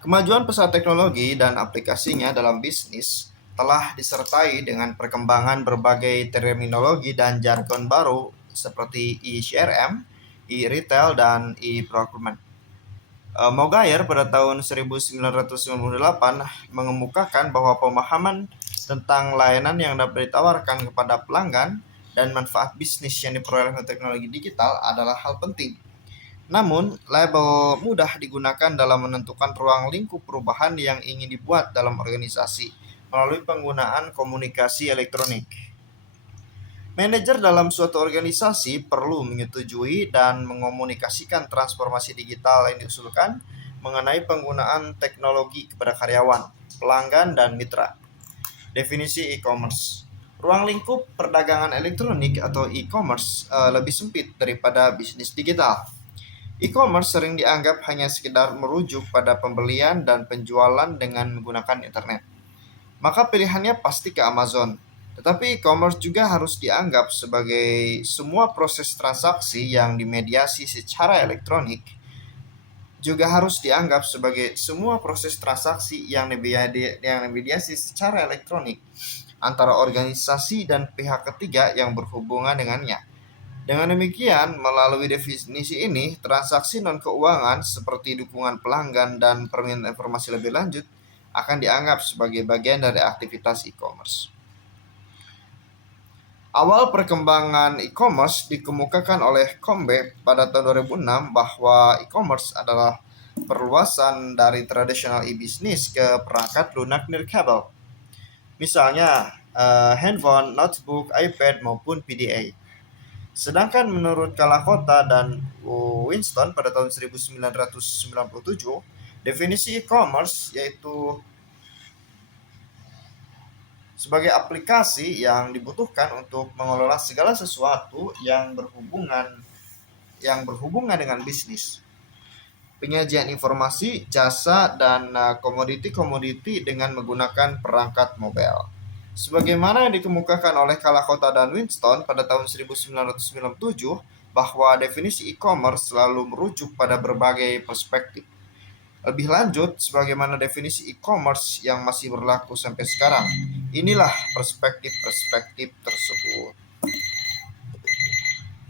Kemajuan pesat teknologi dan aplikasinya dalam bisnis telah disertai dengan perkembangan berbagai terminologi dan jargon baru seperti e-CRM, e-retail, dan e-procurement. Mogayer pada tahun 1998 mengemukakan bahwa pemahaman tentang layanan yang dapat ditawarkan kepada pelanggan dan manfaat bisnis yang diperoleh oleh teknologi digital adalah hal penting. Namun, label mudah digunakan dalam menentukan ruang lingkup perubahan yang ingin dibuat dalam organisasi melalui penggunaan komunikasi elektronik. Manajer dalam suatu organisasi perlu menyetujui dan mengomunikasikan transformasi digital yang diusulkan mengenai penggunaan teknologi kepada karyawan, pelanggan, dan mitra. Definisi e-commerce. Ruang lingkup perdagangan elektronik atau e-commerce lebih sempit daripada bisnis digital. E-commerce sering dianggap hanya sekedar merujuk pada pembelian dan penjualan dengan menggunakan internet. Maka pilihannya pasti ke Amazon. Tetapi e-commerce juga harus dianggap sebagai semua proses transaksi yang dimediasi secara elektronik, juga harus dianggap sebagai semua proses transaksi yang dimediasi secara elektronik antara organisasi dan pihak ketiga yang berhubungan dengannya. Dengan demikian, melalui definisi ini, transaksi non-keuangan seperti dukungan pelanggan dan permintaan informasi lebih lanjut akan dianggap sebagai bagian dari aktivitas e-commerce. Awal perkembangan e-commerce dikemukakan oleh Combe pada tahun 2006 bahwa e-commerce adalah perluasan dari tradisional e-business ke perangkat lunak nirkabel. Misalnya, handphone, notebook, iPad, maupun PDA. Sedangkan menurut Kalakota dan Winston pada tahun 1997, definisi e-commerce yaitu sebagai aplikasi yang dibutuhkan untuk mengelola segala sesuatu yang berhubungan dengan bisnis, penyajian informasi, jasa, dan komoditi-komoditi dengan menggunakan perangkat mobile. Sebagaimana yang dikemukakan oleh Kalakota dan Winston pada tahun 1997, bahwa definisi e-commerce selalu merujuk pada berbagai perspektif. Lebih lanjut, sebagaimana definisi e-commerce yang masih berlaku sampai sekarang. Inilah perspektif-perspektif tersebut.